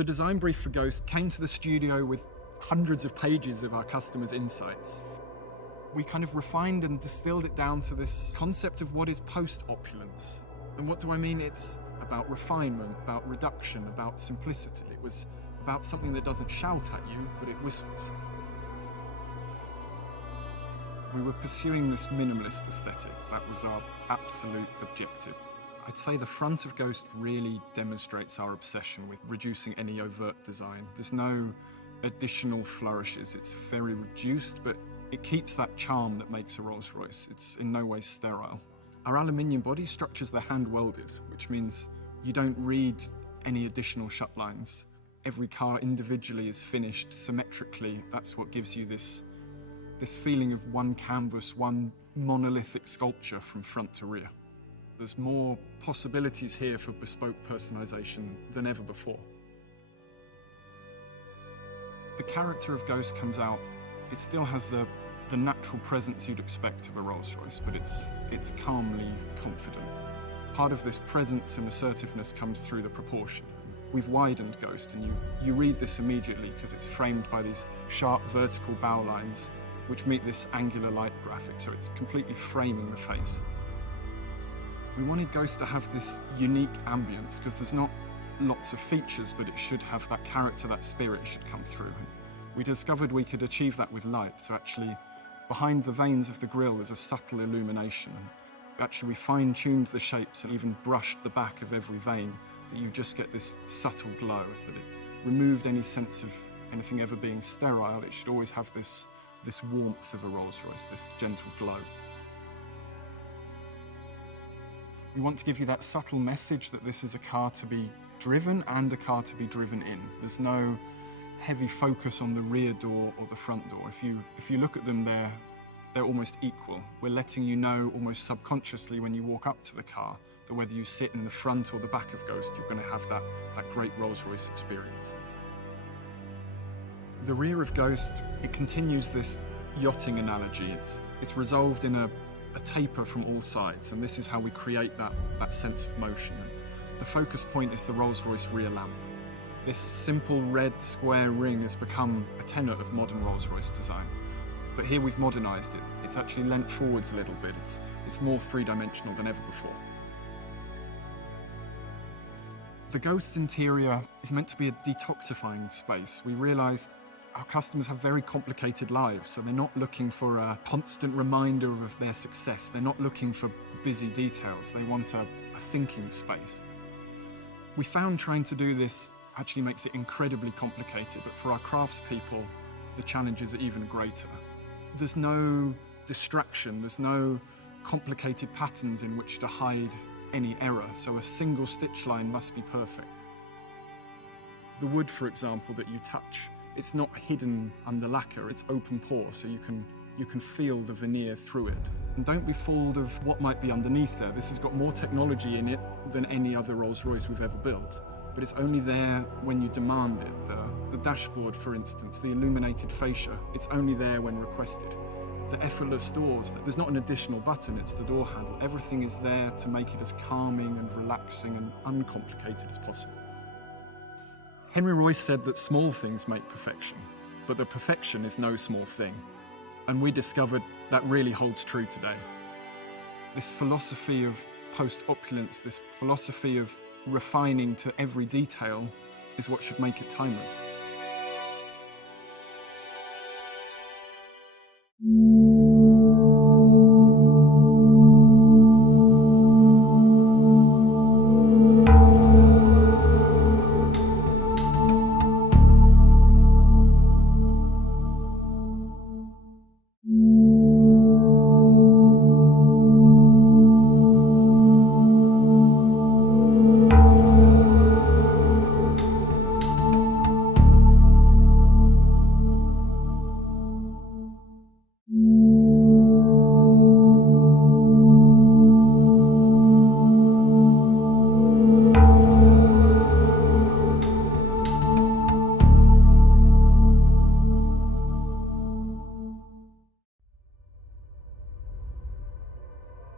The design brief for Ghost came to the studio with hundreds of pages of our customers' insights. We kind of refined and distilled it down to this concept of what is post opulence. And what do I mean? It's about refinement, about reduction, about simplicity. It was about something that doesn't shout at you, but it whispers. We were pursuing this minimalist aesthetic. That was our absolute objective. I'd say the front of Ghost really demonstrates our obsession with reducing any overt design. There's no additional flourishes. It's very reduced, but it keeps that charm that makes a Rolls-Royce. It's in no way sterile. Our aluminium body structures, they're hand welded, which means you don't read any additional shut lines. Every car individually is finished symmetrically. That's what gives you this feeling of one canvas, one monolithic sculpture from front to rear. There's more possibilities here for bespoke personalization than ever before. The character of Ghost comes out. It still has the natural presence you'd expect of a Rolls-Royce, but it's calmly confident. Part of this presence and assertiveness comes through the proportion. We've widened Ghost, and you read this immediately because it's framed by these sharp vertical bow lines which meet this angular light graphic, so it's completely framing the face. We wanted Ghost to have this unique ambience because there's not lots of features, but it should have that character, that spirit should come through. And we discovered we could achieve that with light, so actually behind the veins of the grille there's a subtle illumination. Actually we fine-tuned the shapes and even brushed the back of every vein, that you just get this subtle glow, that it removed any sense of anything ever being sterile. It should always have this warmth of a Rolls-Royce, this gentle glow. We want to give you that subtle message that this is a car to be driven and a car to be driven in. There's no heavy focus on the rear door or the front door. If you look at them, they're almost equal. We're letting you know almost subconsciously when you walk up to the car that whether you sit in the front or the back of Ghost, you're going to have that great Rolls-Royce experience. The rear of Ghost, it continues this yachting analogy. It's resolved in a taper from all sides, and this is how we create that sense of motion. The focus point is the Rolls-Royce rear lamp. This simple red square ring has become a tenet of modern Rolls-Royce design. But here we've modernised it. It's actually leant forwards a little bit. It's more three-dimensional than ever before. The Ghost interior is meant to be a detoxifying space. We realised our customers have very complicated lives, so they're not looking for a constant reminder of their success. They're not looking for busy details. They want a thinking space. We found trying to do this actually makes it incredibly complicated, but for our craftspeople, the challenges are even greater. There's no distraction, there's no complicated patterns in which to hide any error, so a single stitch line must be perfect. The wood, for example, that you touch, it's not hidden under lacquer, it's open pore, so you can feel the veneer through it. And don't be fooled of what might be underneath there. This has got more technology in it than any other Rolls-Royce we've ever built, but it's only there when you demand it. The dashboard, for instance, the illuminated fascia, it's only there when requested. The effortless doors, there's not an additional button, it's the door handle. Everything is there to make it as calming and relaxing and uncomplicated as possible. Henry Royce said that small things make perfection, but that perfection is no small thing. And we discovered that really holds true today. This philosophy of post-opulence, this philosophy of refining to every detail, is what should make it timeless.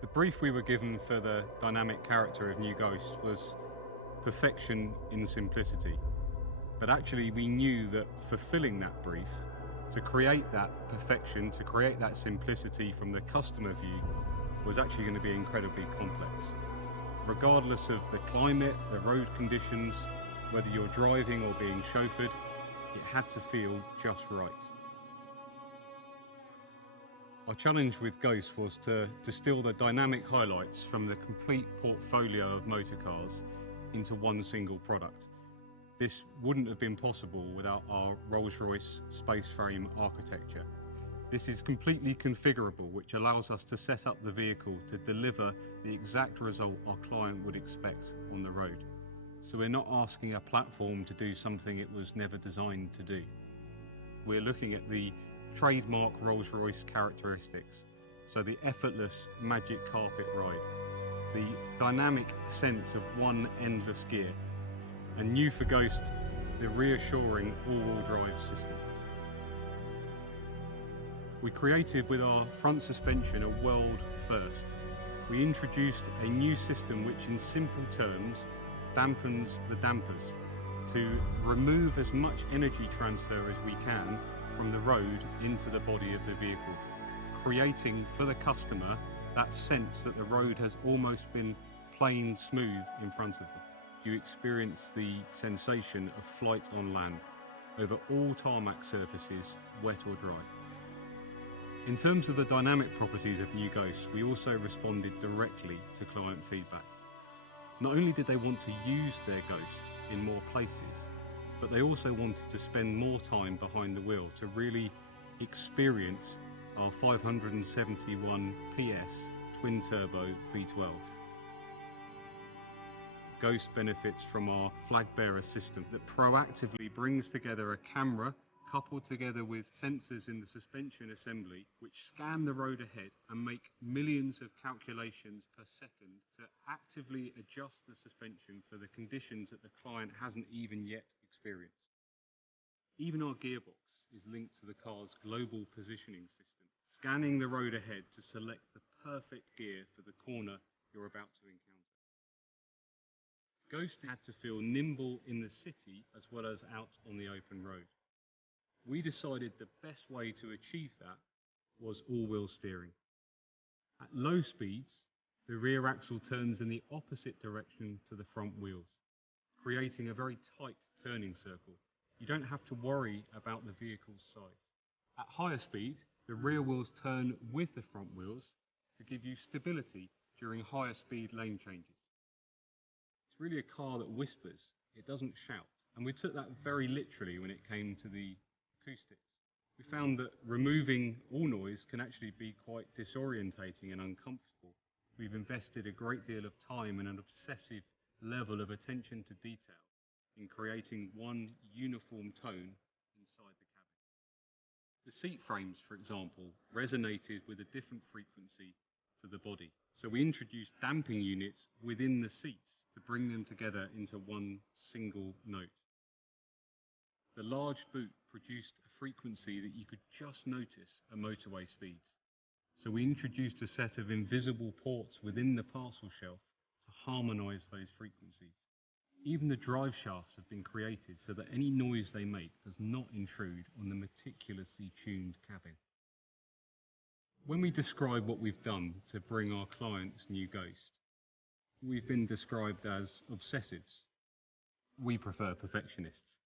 The brief we were given for the dynamic character of New Ghost was perfection in simplicity. But actually we knew that fulfilling that brief, to create that perfection, to create that simplicity from the customer view, was actually going to be incredibly complex. Regardless of the climate, the road conditions, whether you're driving or being chauffeured, it had to feel just right. Our challenge with Ghost was to distill the dynamic highlights from the complete portfolio of motor cars into one single product. This wouldn't have been possible without our Rolls-Royce spaceframe architecture. This is completely configurable, which allows us to set up the vehicle to deliver the exact result our client would expect on the road. So we're not asking a platform to do something it was never designed to do. We're looking at the trademark Rolls-Royce characteristics. So the effortless magic carpet ride, the dynamic sense of one endless gear, and new for Ghost, the reassuring all-wheel drive system. We created with our front suspension a world first. We introduced a new system which in simple terms dampens the dampers to remove as much energy transfer as we can from the road into the body of the vehicle, creating for the customer that sense that the road has almost been plain smooth in front of them. You experience the sensation of flight on land over all tarmac surfaces, wet or dry. In terms of the dynamic properties of New Ghost, we also responded directly to client feedback. Not only did they want to use their Ghost in more places, but they also wanted to spend more time behind the wheel to really experience our 571 PS twin-turbo V12. Ghost benefits from our flag bearer system that proactively brings together a camera coupled together with sensors in the suspension assembly which scan the road ahead and make millions of calculations per second to actively adjust the suspension for the conditions that the client hasn't even yet experienced. Even our gearbox is linked to the car's global positioning system, scanning the road ahead to select the perfect gear for the corner you're about to encounter. Ghost had to feel nimble in the city as well as out on the open road. We decided the best way to achieve that was all-wheel steering. At low speeds, the rear axle turns in the opposite direction to the front wheels, creating a very tight turning circle. You don't have to worry about the vehicle's size. At higher speed, the rear wheels turn with the front wheels to give you stability during higher speed lane changes. It's really a car that whispers, it doesn't shout. And we took that very literally when it came to the acoustics. We found that removing all noise can actually be quite disorientating and uncomfortable. We've invested a great deal of time and an obsessive level of attention to detail in creating one uniform tone inside the cabin. The seat frames, for example, resonated with a different frequency to the body. So we introduced damping units within the seats to bring them together into one single note. The large boot produced a frequency that you could just notice at motorway speeds. So we introduced a set of invisible ports within the parcel shelf to harmonize those frequencies. Even the drive shafts have been created so that any noise they make does not intrude on the meticulously tuned cabin. When we describe what we've done to bring our clients New Ghost, we've been described as obsessives. We prefer perfectionists.